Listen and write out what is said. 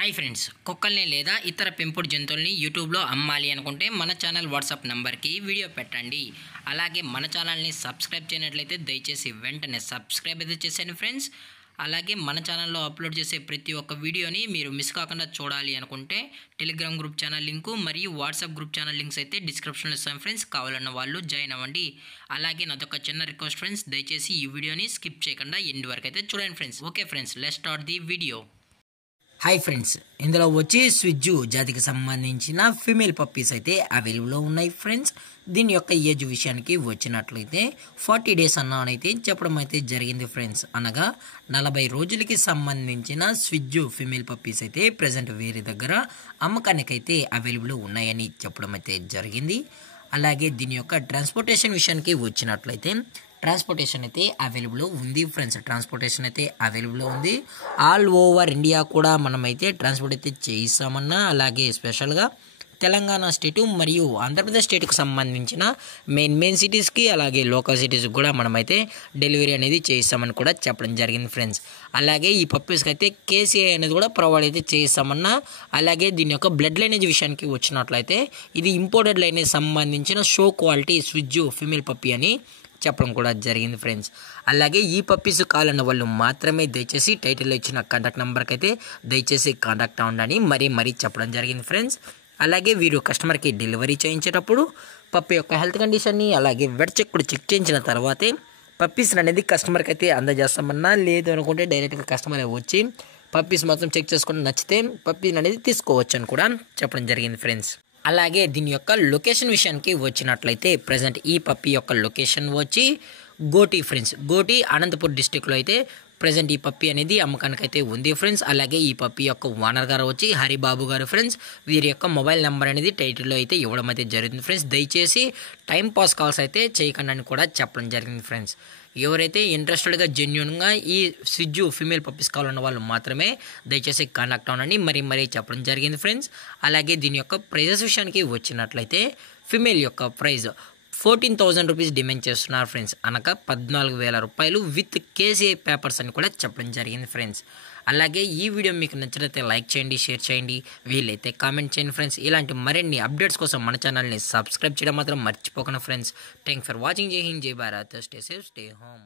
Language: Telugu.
హాయ్ ఫ్రెండ్స్, కుక్కల్ని లేదా ఇతర పెంపుడు జంతువుల్ని యూట్యూబ్లో అమ్మాలి అనుకుంటే మన ఛానల్ వాట్సాప్ నెంబర్కి వీడియో పెట్టండి. అలాగే మన ఛానల్ని సబ్స్క్రైబ్ చేయనట్లయితే దయచేసి వెంటనే సబ్స్క్రైబ్ అయితే చేసేయండి ఫ్రెండ్స్. అలాగే మన ఛానల్లో అప్లోడ్ చేసే ప్రతి ఒక్క వీడియోని మీరు మిస్ కాకుండా చూడాలి అనుకుంటే టెలిగ్రామ్ గ్రూప్ ఛానల్ లింకు మరియు వాట్సాప్ గ్రూప్ ఛానల్ లింక్స్ అయితే డిస్క్రిప్షన్లో ఇస్తాను ఫ్రెండ్స్. కావాలన్న వాళ్ళు జాయిన్ అవ్వండి. అలాగే నాదొక చిన్న రిక్వెస్ట్ ఫ్రెండ్స్, దయచేసి ఈ వీడియోని స్కిప్ చేయకుండా ఎండ్ వరకు అయితే చూడండి friends. Okay friends, let's start the video. Hi friends, ఇందులో వచ్చి స్విజ్జు జాతికి సంబంధించిన ఫీమేల్ పప్పీస్ అయితే అవైలబుల్లో ఉన్నాయి ఫ్రెండ్స్. దీని యొక్క ఏజ్ విషయానికి వచ్చినట్లయితే 40 days అన్నానైతే చెప్పడం అయితే జరిగింది ఫ్రెండ్స్. అనగా 40 రోజులకి సంబంధించిన స్విజ్జు ఫీమేల్ పప్పీస్ అయితే ప్రజెంట్ వేరే దగ్గర అమ్మకానికైతే అవైలబుల్ ఉన్నాయని చెప్పడం అయితే జరిగింది. అలాగే దీని యొక్క ట్రాన్స్పోర్టేషన్ విషయానికి వచ్చినట్లయితే ట్రాన్స్పోర్టేషన్ అయితే అవైలబుల్ ఉంది ఫ్రెండ్స్. ట్రాన్స్పోర్టేషన్ అయితే అవైలబుల్ ఉంది. ఆల్ ఓవర్ ఇండియా కూడా మనమైతే ట్రాన్స్పోర్ట్ అయితే చేయిస్తామన్నా, అలాగే స్పెషల్గా తెలంగాణ స్టేటు మరియు ఆంధ్రప్రదేశ్ స్టేట్కి సంబంధించిన మెయిన్ సిటీస్కి అలాగే లోకల్ సిటీస్కి కూడా మనమైతే డెలివరీ అనేది చేయిస్తామని కూడా చెప్పడం జరిగింది ఫ్రెండ్స్. అలాగే ఈ పప్పీస్కి అయితే కేసీఐ అనేది కూడా ప్రొవైడ్ అయితే చేయిస్తామన్నా. అలాగే దీని యొక్క బ్లడ్ లైనేజ్ విషయానికి వచ్చినట్లయితే ఇది ఇంపోర్టెడ్ లైనేజ్ సంబంధించిన షో క్వాలిటీ స్విజ్జు ఫీమేల్ పప్పీ అని చెప్పడం కూడా జరిగింది ఫ్రెండ్స్. అలాగే ఈ పప్పీస్ కావాలన్న వాళ్ళు మాత్రమే దయచేసి టైటిల్లో ఇచ్చిన కాంటాక్ట్ నెంబర్కి అయితే దయచేసి కాంటాక్ట్ అవ్వండి మరీ చెప్పడం జరిగింది ఫ్రెండ్స్. అలాగే వీరు కస్టమర్కి డెలివరీ చేయించేటప్పుడు పప్పి యొక్క హెల్త్ కండిషన్ని అలాగే వెట్ చెక్ కూడా చెక్ చేయించిన తర్వాతే పప్పీస్ అనేది కస్టమర్కి అయితే అందజేస్తామన్నా. లేదు అనుకుంటే డైరెక్ట్గా కస్టమర్ వచ్చి పప్పీస్ మొత్తం చెక్ చేసుకుని నచ్చితే పప్పీస్ అనేది తీసుకోవచ్చు అని కూడా చెప్పడం జరిగింది ఫ్రెండ్స్. అలాగే దీని యొక్క లొకేషన్ విషయానికి వచ్చినట్లయితే ప్రజెంట్ ఈ పప్పీ యొక్క లొకేషన్ వచ్చి గోటి ఫ్రెండ్స్. గోటి అనంతపూర్ డిస్టిక్లో అయితే ప్రజెంట్ ఈ పప్పీ అనేది అమ్మకానికి అయితే ఉంది ఫ్రెండ్స్. అలాగే ఈ పప్పీ యొక్క ఓనర్ గారు వచ్చి హరిబాబు గారు ఫ్రెండ్స్. వీరి యొక్క మొబైల్ నెంబర్ అనేది టైటిల్లో అయితే ఇవ్వడం అయితే జరిగింది ఫ్రెండ్స్. దయచేసి టైం పాస్ కాల్స్ అయితే చేయకండి అని కూడా చెప్పడం జరిగింది ఫ్రెండ్స్. ఎవరైతే ఇంట్రెస్టెడ్గా జెన్యున్గా ఈ స్విజ్జు ఫీమేల్ పప్పీస్ కావాలన్న వాళ్ళు మాత్రమే దయచేసి కాంటాక్ట్ అవ్వండి మరీ చెప్పడం జరిగింది ఫ్రెండ్స్. అలాగే దీని యొక్క ప్రైజెస్ విషయానికి వచ్చినట్లయితే ఫీమేల్ యొక్క ప్రైజ్ 14,000 రూపీస్ డిమాండ్ చేస్తున్నారు ఫ్రెండ్స్. అనగా 14,000 రూపాయలు విత్ కేసీఐ పేపర్స్ అని కూడా చెప్పడం జరిగింది ఫ్రెండ్స్. అలాగే ఈ వీడియో మీకు నచ్చినట్లయితే లైక్ చేయండి, షేర్ చేయండి, వీలైతే కామెంట్ చేయండి ఫ్రెండ్స్. ఇలాంటి మరిన్ని అప్డేట్స్ కోసం మన ఛానల్ని సబ్స్క్రైబ్ చేయడం మాత్రం మర్చిపోకండి ఫ్రెండ్స్. Thank for watching. జై హింద్, జై Bharat, stay safe, stay home.